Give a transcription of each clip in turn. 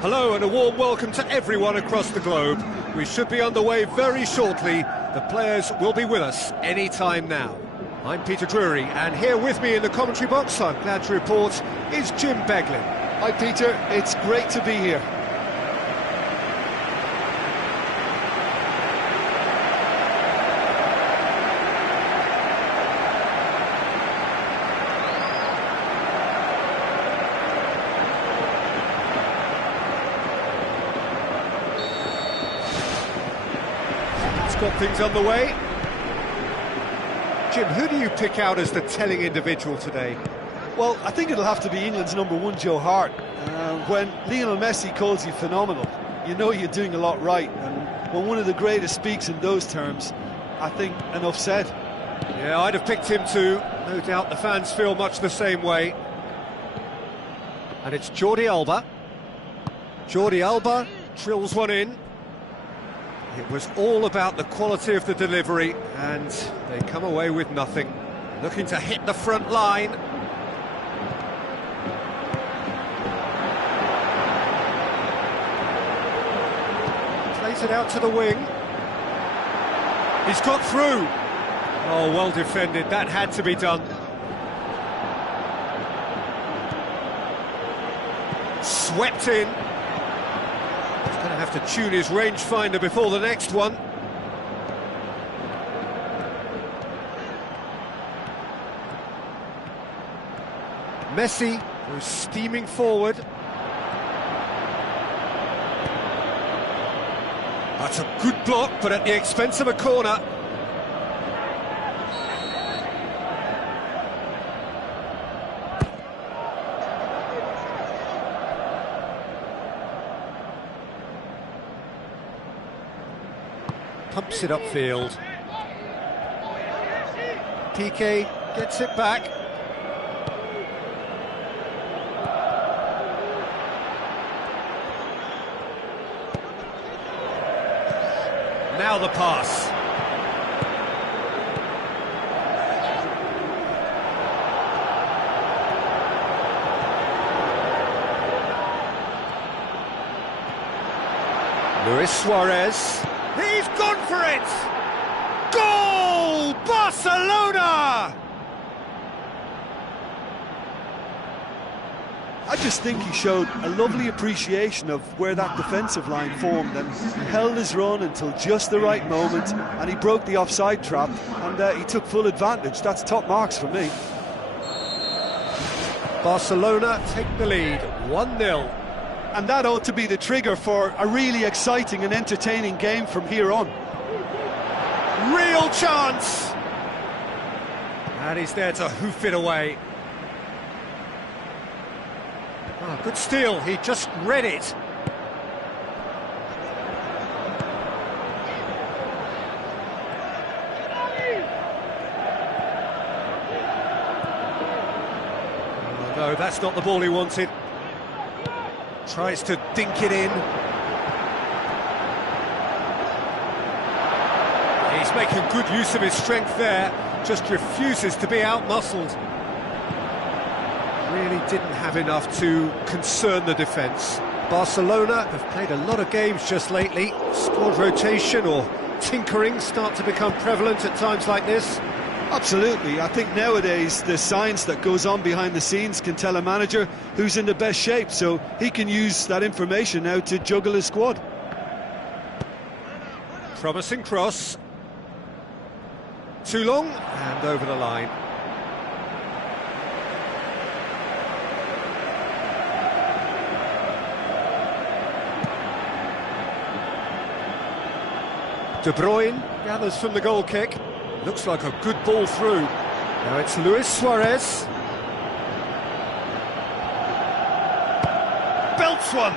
Hello and a warm welcome to everyone across the globe. We should be underway very shortly. The players will be with us any time now. I'm Peter Drury, and here with me in the commentary box, I'm glad to report, is Jim Beglin. Hi Peter, it's great to be here. Got things underway. Jim, who do you pick out as the telling individual today? Well, I think it'll have to be England's #1, Joe Hart. When Lionel Messi calls you phenomenal, you know you're doing a lot right. And when one of the greatest speaks in those terms, I think enough said. Yeah, I'd have picked him too. No doubt the fans feel much the same way. And it's Jordi Alba. Jordi Alba drills one in. It was all about the quality of the delivery, and they come away with nothing. Looking to hit the front line. Plays it out to the wing. He's got through. Oh, well defended. That had to be done. Swept in. Going to have to tune his rangefinder before the next one. Messi goes steaming forward. That's a good block, but at the expense of a corner. Pumps it upfield. Piqué gets it back. Now the pass. Luis Suarez. He's gone for it! Goal! Barcelona! I just think he showed a lovely appreciation of where that defensive line formed and held his run until just the right moment, and he broke the offside trap, and he took full advantage. That's top marks for me. Barcelona take the lead, 1-0. And that ought to be the trigger for a really exciting and entertaining game from here on. Real chance! And he's there to hoof it away. Oh, good steal, he just read it. Oh, no, that's not the ball he wanted. Tries to dink it in. He's making good use of his strength there, just refuses to be out-muscled. Really didn't have enough to concern the defence. Barcelona have played a lot of games just lately. Squad rotation or tinkering start to become prevalent at times like this. Absolutely. I think nowadays the science that goes on behind the scenes can tell a manager who's in the best shape, so he can use that information now to juggle his squad. Promising cross. Too long, and over the line. De Bruyne gathers from the goal kick. Looks like a good ball through. Now it's Luis Suarez. Belts one.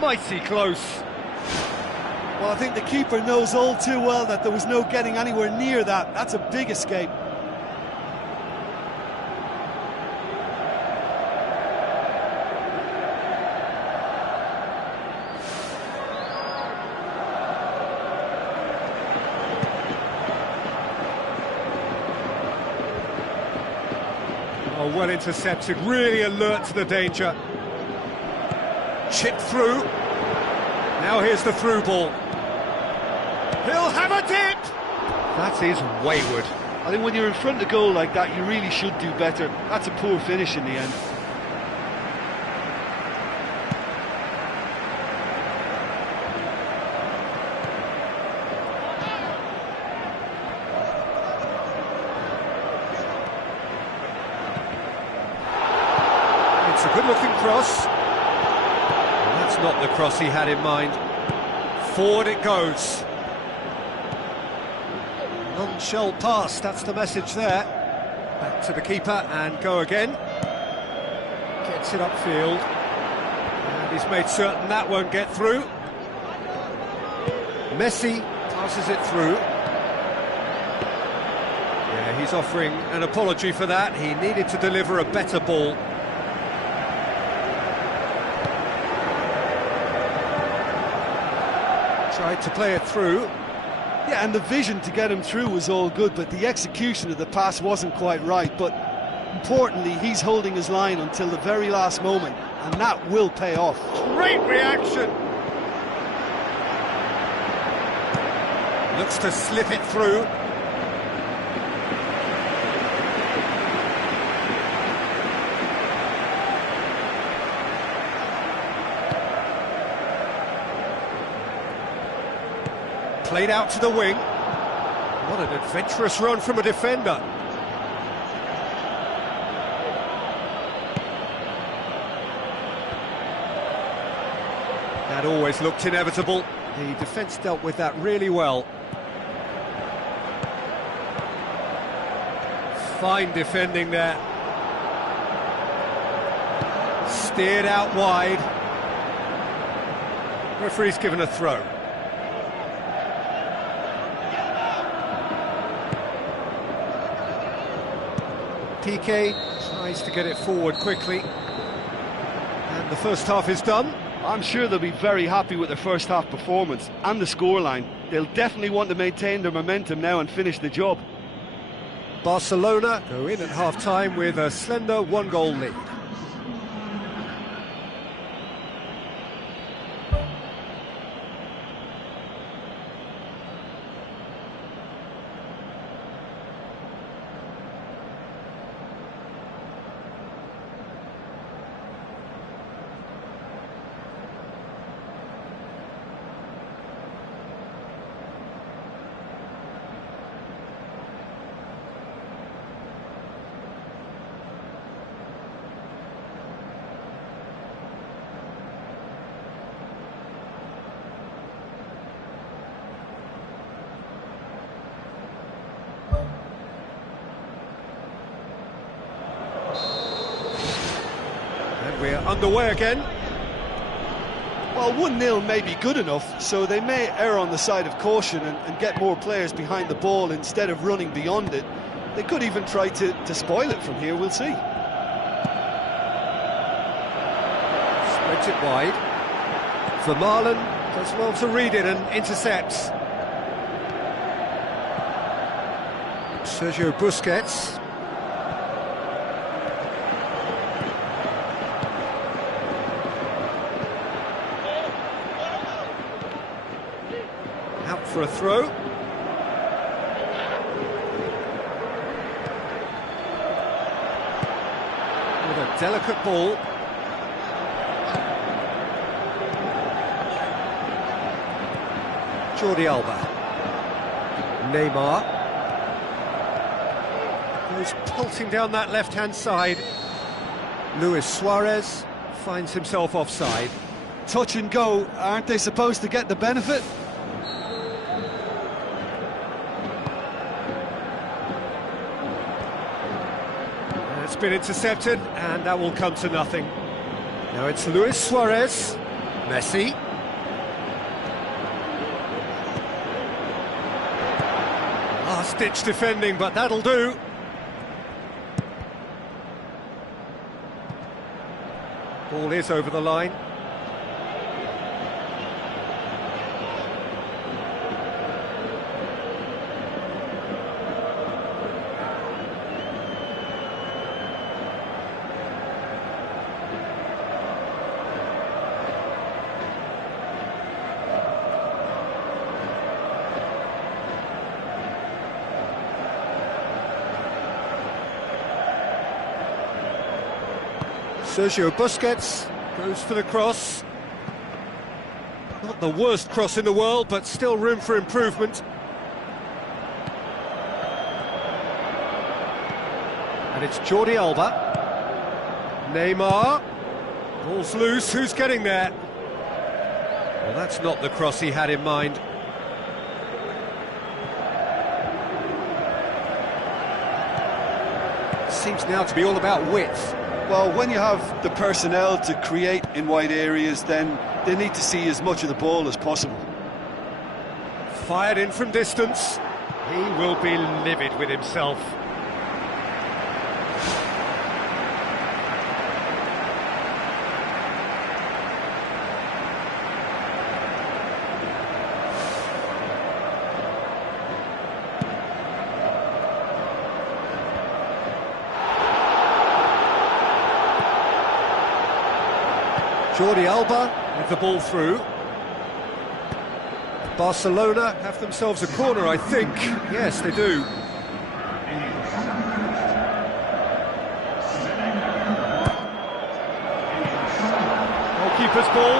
Mighty close. Well, I think the keeper knows all too well that there was no getting anywhere near that. That's a big escape. Oh, well intercepted, really alert to the danger. Chip through. Now here's the through ball. He'll have a dip! That is wayward. I think when you're in front of goal like that, you really should do better. That's a poor finish in the end. It's a good-looking cross. That's not the cross he had in mind. Forward it goes. None shall pass, that's the message there. Back to the keeper and go again. Gets it upfield. And he's made certain that won't get through. Messi passes it through. Yeah, he's offering an apology for that. He needed to deliver a better ball. Tried to play it through. Yeah, and the vision to get him through was all good, but the execution of the pass wasn't quite right. But importantly, he's holding his line until the very last moment, and that will pay off. Great reaction! Looks to slip it through. Played out to the wing. What an adventurous run from a defender. That always looked inevitable. The defence dealt with that really well. Fine defending there. Steered out wide. Referee's given a throw. PK tries to get it forward quickly, and the first half is done. I'm sure they'll be very happy with their first half performance and the scoreline. They'll definitely want to maintain their momentum now and finish the job. Barcelona go in at half-time with a slender one-goal lead. We're underway again. Well, 1-0 may be good enough, so they may err on the side of caution and get more players behind the ball instead of running beyond it. They could even try to spoil it from here, we'll see. Spreads it wide. Vermaelen does well to read it and intercepts. Sergio Busquets. Out for a throw. With a delicate ball. Jordi Alba. Neymar. Goes pulsing down that left-hand side. Luis Suarez finds himself offside. Touch and go, aren't they supposed to get the benefit? It's been intercepted, and that will come to nothing. Now it's Luis Suarez. Messi. Last-ditch defending, but that'll do. Ball is over the line. Sergio Busquets goes for the cross. Not the worst cross in the world, but still room for improvement. And it's Jordi Alba. Neymar. Ball's loose, who's getting there? Well, that's not the cross he had in mind. Seems now to be all about width. Well, when you have the personnel to create in wide areas, then they need to see as much of the ball as possible. Fired in from distance. He will be livid with himself. Jordi Alba with the ball through. Barcelona have themselves a corner, I think. Yes, they do. Goalkeeper's ball.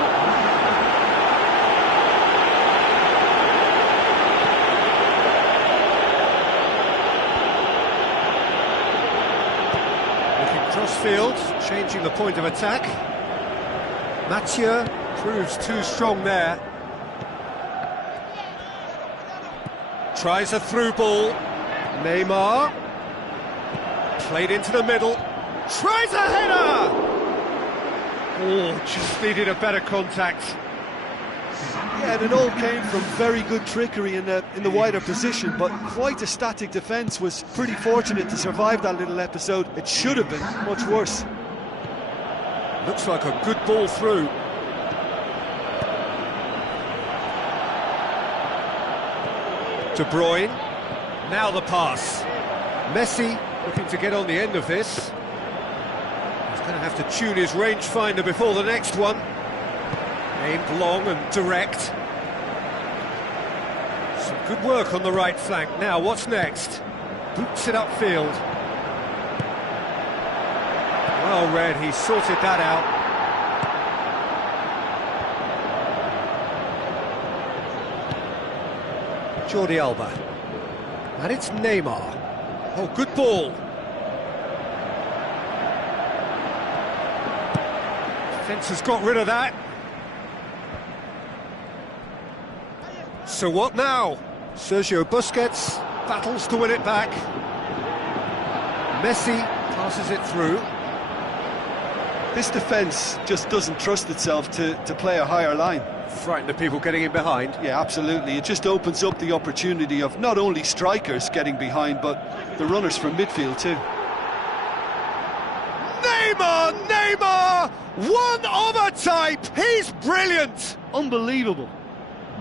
Looking cross-field, changing the point of attack. Mathieu proves too strong there. Tries a through ball. Neymar. Played into the middle. Tries a header! Oh, just needed a better contact. Yeah, and it all came from very good trickery in the wider position, but quite a static defence. Was pretty fortunate to survive that little episode. It should have been much worse. Looks like a good ball through. De Bruyne. Now the pass. Messi looking to get on the end of this. He's going to have to tune his rangefinder before the next one. Aimed long and direct. Some good work on the right flank. Now, what's next? Boots it upfield. Well read, he sorted that out. Jordi Alba. And it's Neymar. Oh, good ball. Defence has got rid of that. So what now? Sergio Busquets battles to win it back. Messi passes it through. This defence just doesn't trust itself to play a higher line. Frighten the people getting in behind. Yeah, absolutely. It just opens up the opportunity of not only strikers getting behind, but the runners from midfield too. Neymar! One of a type! He's brilliant! Unbelievable.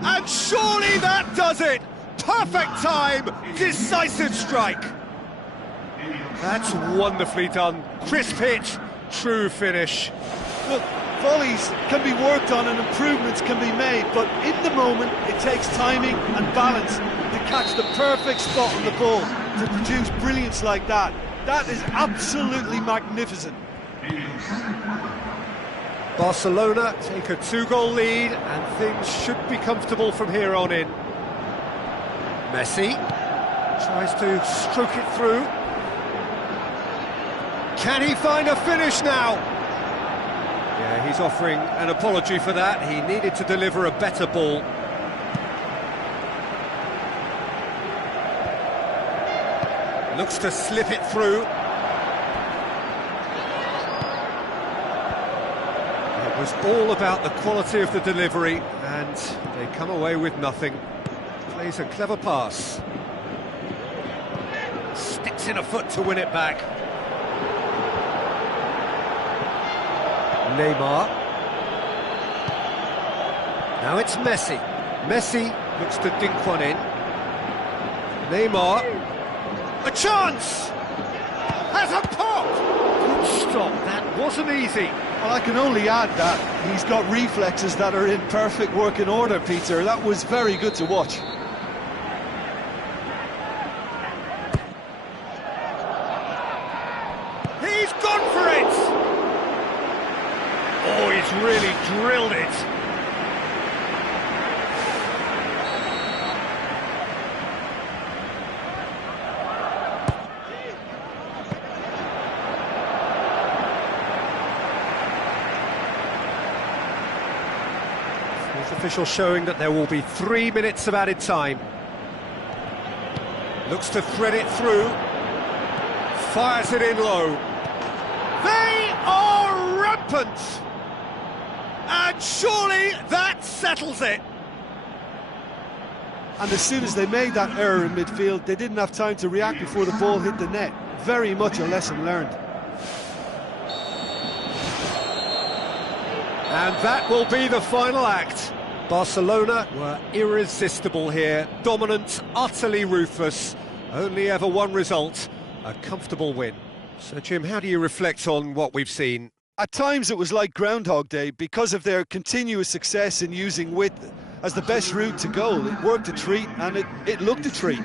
And surely that does it! Perfect time, decisive strike. That's wonderfully done. Crisp hit, true finish. Look, volleys can be worked on and improvements can be made, but in the moment it takes timing and balance to catch the perfect spot on the ball to produce brilliance like that. That is absolutely magnificent. Barcelona take a 2-goal lead and things should be comfortable from here on in. Messi tries to stroke it through. Can he find a finish now? Yeah, he's offering an apology for that. He needed to deliver a better ball. Looks to slip it through. It was all about the quality of the delivery, and they come away with nothing. Plays a clever pass. Sticks in a foot to win it back. Neymar. Now it's Messi. Messi looks to dink one in. Neymar. A chance! Has a pop! Good stop, that wasn't easy. Well, I can only add that he's got reflexes that are in perfect working order, Peter. That was very good to watch. He's gone for it! really drilled it. Fourth official showing that there will be 3 minutes of added time. Looks to thread it through. Fires it in low. They are rampant! And surely that settles it. And as soon as they made that error in midfield, they didn't have time to react before the ball hit the net. Very much a lesson learned. And that will be the final act. Barcelona were irresistible here, dominant, utterly ruthless. Only ever one result, a comfortable win. So Jim, how do you reflect on what we've seen? At times it was like Groundhog Day because of their continuous success in using width as the best route to goal. It worked a treat and it looked a treat.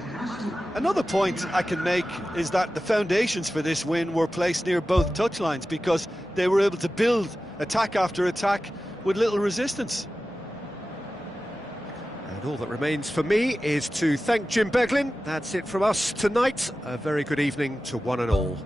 Another point I can make is that the foundations for this win were placed near both touchlines because they were able to build attack after attack with little resistance. And all that remains for me is to thank Jim Beglin. That's it from us tonight. A very good evening to one and all.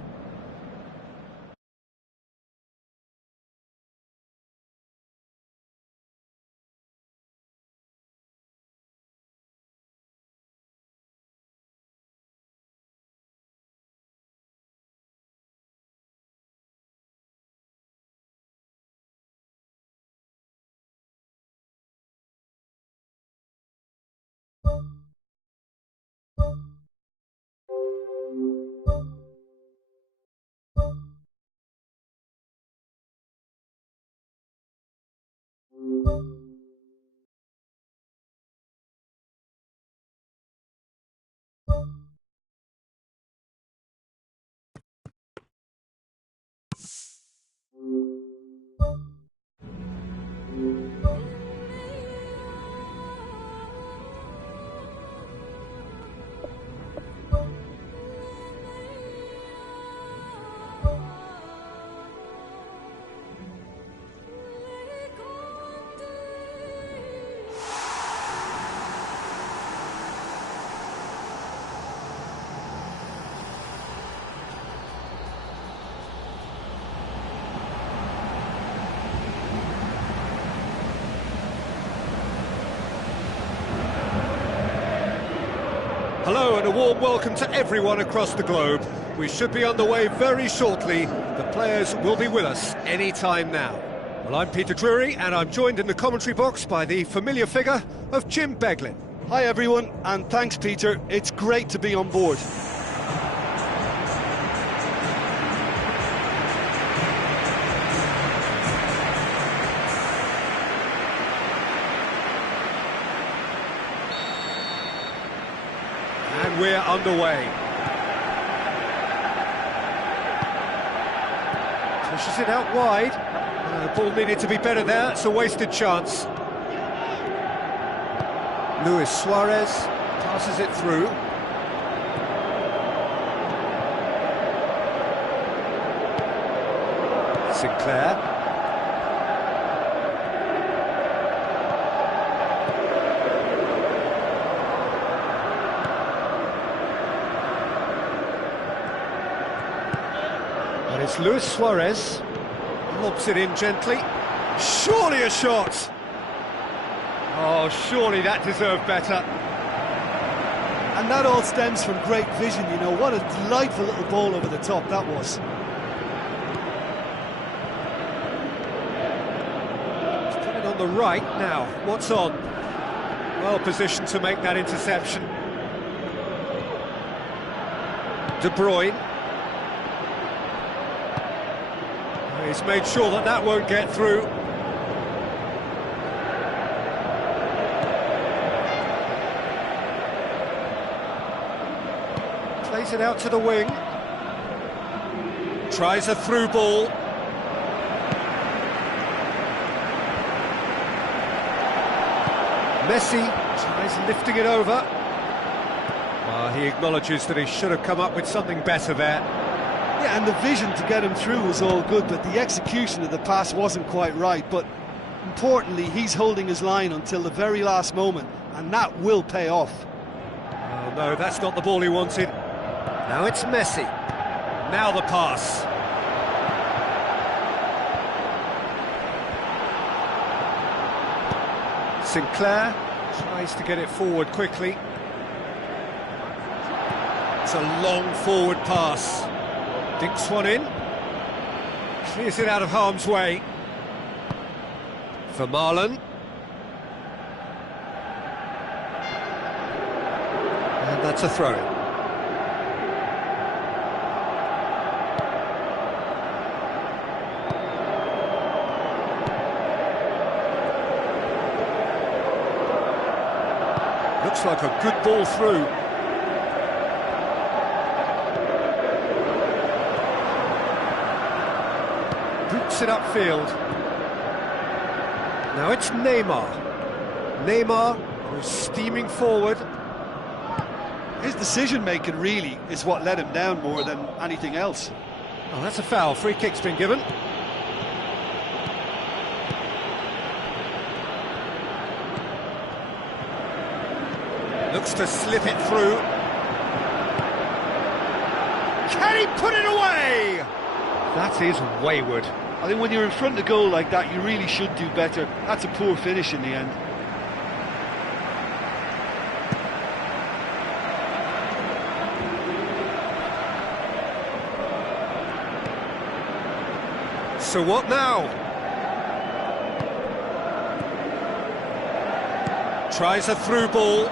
Hello and a warm welcome to everyone across the globe. We should be underway very shortly. The players will be with us any time now. Well, I'm Peter Drury and I'm joined in the commentary box by the familiar figure of Jim Beglin. Hi everyone, and thanks Peter, it's great to be on board. And we're underway. Pushes it out wide. The ball needed to be better there. It's a wasted chance. Luis Suarez passes it through. Sinclair. And it's Luis Suarez. Lobs it in gently. Surely a shot! Oh, surely that deserved better. And that all stems from great vision, you know. What a delightful little ball over the top that was. He's put it on the right now. What's on? Well positioned to make that interception. De Bruyne. He's made sure that that won't get through. Plays it out to the wing. Tries a through ball. Messi tries lifting it over. He acknowledges that he should have come up with something better there. Yeah, and the vision to get him through was all good, but the execution of the pass wasn't quite right. But importantly, he's holding his line until the very last moment, and that will pay off. Oh no, that's not the ball he wanted. Now it's Messi. Now the pass. Sinclair tries to get it forward quickly. It's a long forward pass. Dinks one in. Clears it out of harm's way. For Marlon. And that's a throw. Looks like a good ball through. Boots it upfield. Now it's Neymar. Neymar, who's steaming forward. His decision-making really is what let him down more than anything else. Oh, that's a foul. Free kick's been given. Looks to slip it through. Can he put it away? That is wayward. I think when you're in front of goal like that, you really should do better. That's a poor finish in the end. So what now? Tries a through ball.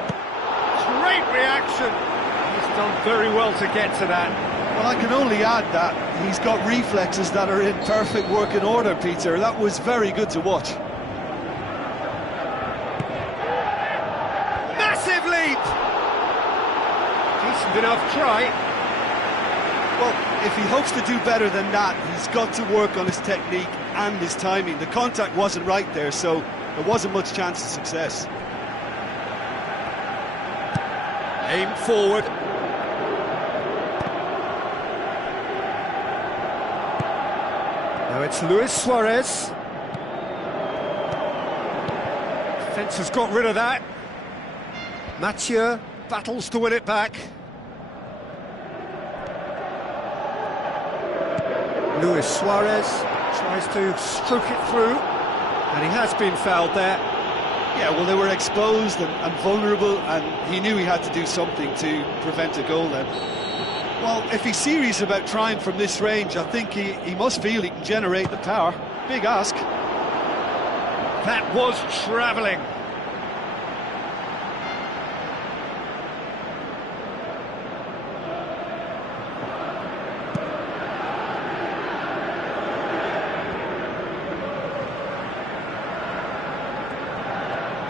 Great reaction. He's done very well to get to that. Well, I can only add that he's got reflexes that are in perfect working order, Peter. That was very good to watch. Massive leap! Decent enough try. Well, if he hopes to do better than that, he's got to work on his technique and his timing. The contact wasn't right there, so there wasn't much chance of success. Aim forward. Now it's Luis Suarez. Defence has got rid of that. Mathieu battles to win it back. Luis Suarez tries to stroke it through, and he has been fouled there. Yeah, well, they were exposed and vulnerable, and he knew he had to do something to prevent a goal then. Well, if he's serious about trying from this range, I think he must feel he can generate the power. Big ask. That was travelling.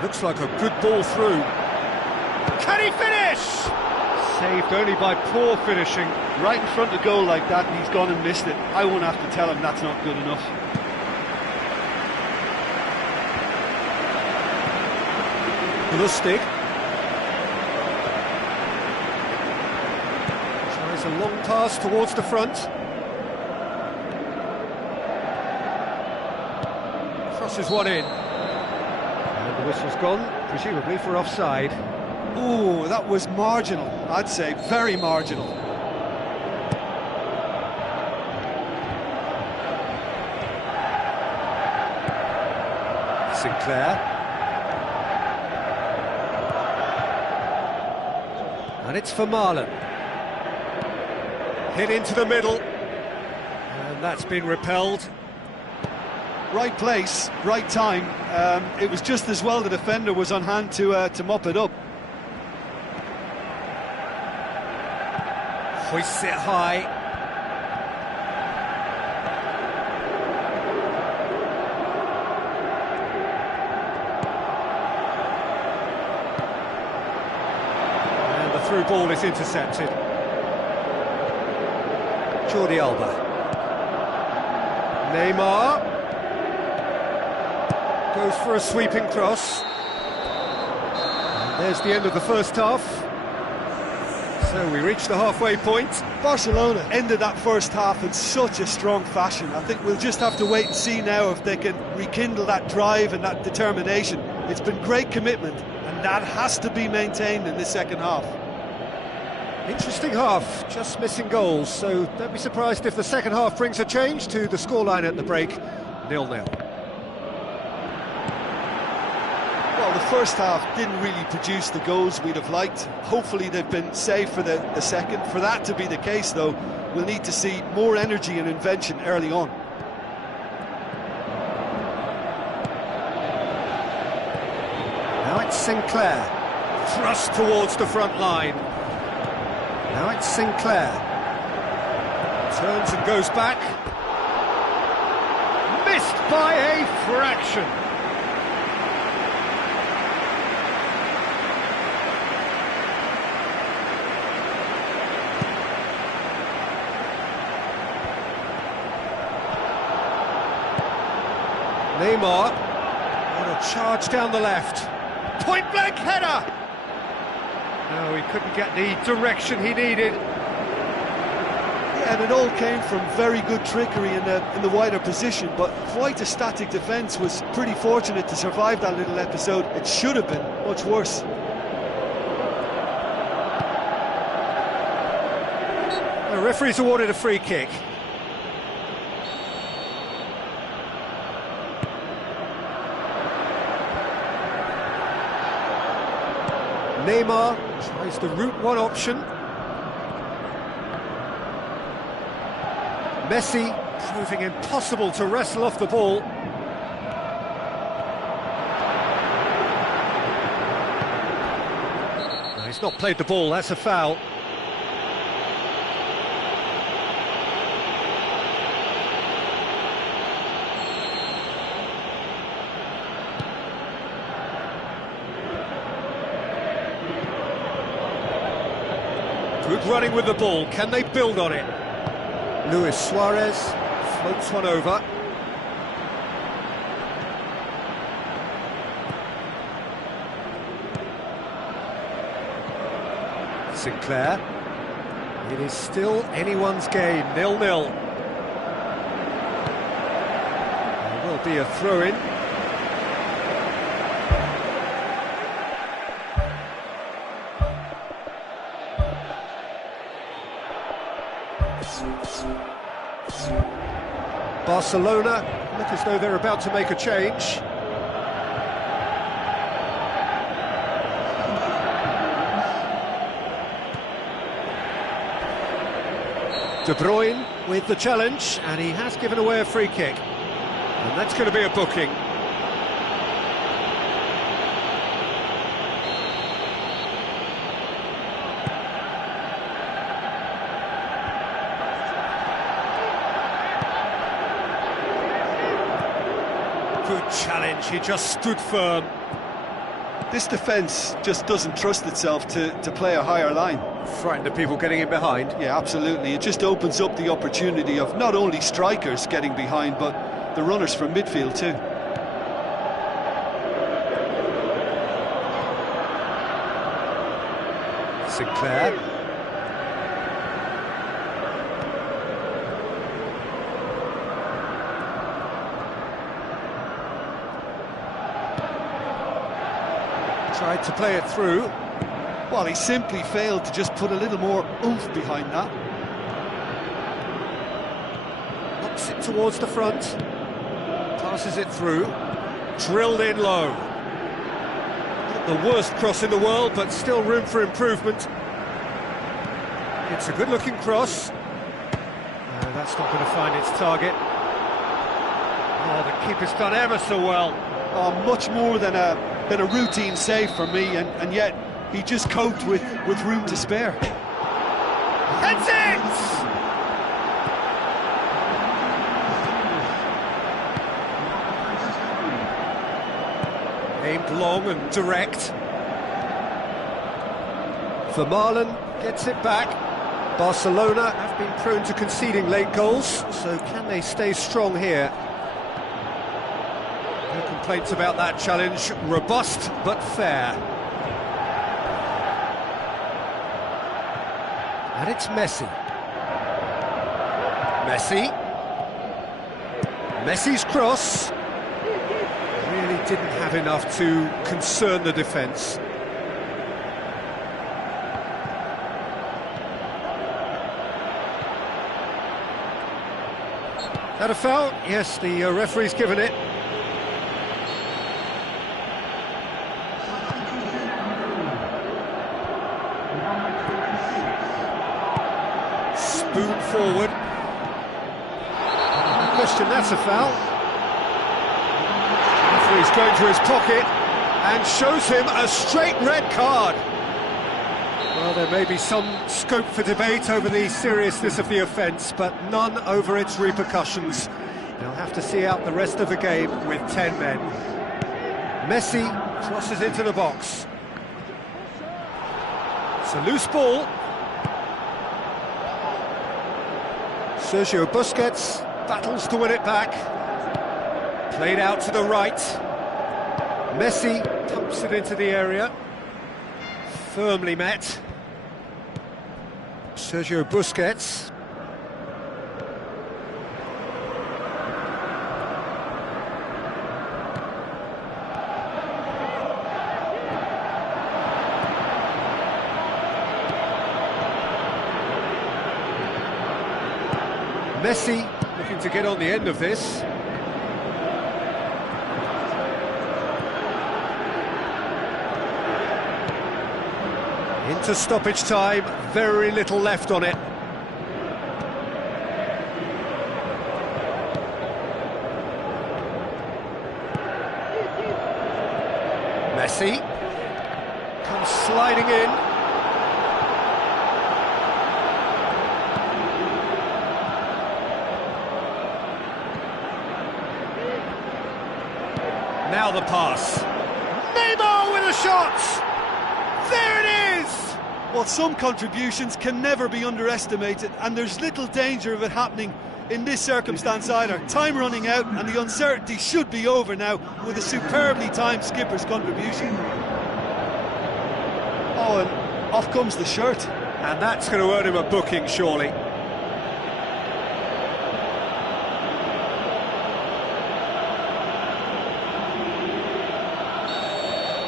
Looks like a good ball through. Can he finish? Saved only by poor finishing. Right in front of goal like that, and he's gone and missed it. I won't have to tell him that's not good enough. Lustig. Tries a long pass towards the front. Crosses one in. And the whistle's gone, presumably for offside. Ooh, that was marginal, I'd say, very marginal. Sinclair. And it's for Marlon. Hit into the middle. And that's been repelled. Right place, right time. It was just as well the defender was on hand to mop it up. Hoists it high. And the through ball is intercepted. Jordi Alba. Neymar. Goes for a sweeping cross. And there's the end of the first half. So we reach the halfway point. Barcelona ended that first half in such a strong fashion. I think we'll just have to wait and see now if they can rekindle that drive and that determination. It's been great commitment, and that has to be maintained in the second half. Interesting half, just missing goals, so don't be surprised if the second half brings a change to the scoreline at the break, 0-0. Well, the first half didn't really produce the goals we'd have liked. Hopefully they've been saved for the second. For that to be the case, though, we'll need to see more energy and invention early on. Now it's Sinclair, thrust towards the front line. Now it's Sinclair, turns and goes back, missed by a fraction. Neymar, what a charge down the left, point blank header! No, he couldn't get the direction he needed. Yeah, and it all came from very good trickery in the wider position, but quite a static defence. Was pretty fortunate to survive that little episode. It should have been much worse. The referee's awarded a free kick. Neymar tries the route one option. Messi proving impossible to wrestle off the ball. No, he's not played the ball, that's a foul. Good running with the ball, can they build on it? Luis Suarez floats one over. Sinclair. It is still anyone's game, 0-0. There will be a throw-in. Barcelona look as though they're about to make a change. De Bruyne with the challenge, and he has given away a free kick. And that's going to be a booking. Good challenge, he just stood firm. This defence just doesn't trust itself to play a higher line. Frightened of people getting in behind. Yeah, absolutely. It just opens up the opportunity of not only strikers getting behind, but the runners from midfield too. Sinclair. Tried to play it through. Well, he simply failed to just put a little more oomph behind that. Knocks it towards the front. Passes it through. Drilled in low. Not the worst cross in the world, but still room for improvement. It's a good-looking cross. No, that's not going to find its target. Oh, the keeper's done ever so well. Oh, much more than a routine save for me, and yet he just coped with room to spare. That's it! Aimed long and direct. Vermaelen gets it back. Barcelona have been prone to conceding late goals, so can they stay strong here? No complaints about that challenge. Robust but fair. And it's Messi. Messi's cross. Really didn't have enough to concern the defence. That a foul? Yes, the referee's given it. Spoon forward. No question, that's a foul. Referee's going to his pocket and shows him a straight red card. Well, there may be some scope for debate over the seriousness of the offence, but none over its repercussions. They'll have to see out the rest of the game with 10 men. Messi crosses into the box. It's a loose ball. Sergio Busquets battles to win it back. Played out to the right. Messi pumps it into the area. Firmly met. Sergio Busquets. Messi looking to get on the end of this. Into stoppage time, very little left on it. Messi comes sliding in. Now the pass. Neymar with a shot! There it is! Well, some contributions can never be underestimated, and there's little danger of it happening in this circumstance either. Time running out, and the uncertainty should be over now with a superbly timed skipper's contribution. Oh, and off comes the shirt. And that's going to earn him a booking, surely.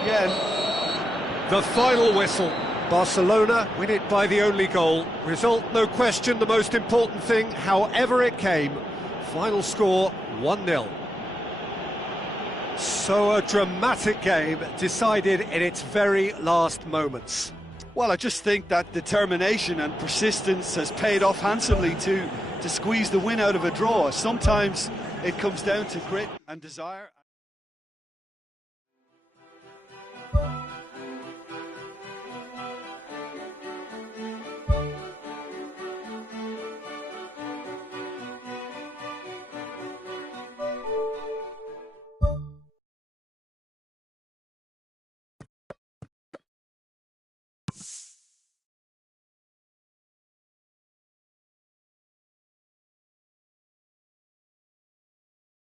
Yeah. The final whistle. Barcelona win it by the only goal. Result, no question, the most important thing, however it came. Final score, 1-0. So a dramatic game, decided in its very last moments. Well, I just think that determination and persistence has paid off handsomely to squeeze the win out of a draw. Sometimes it comes down to grit and desire.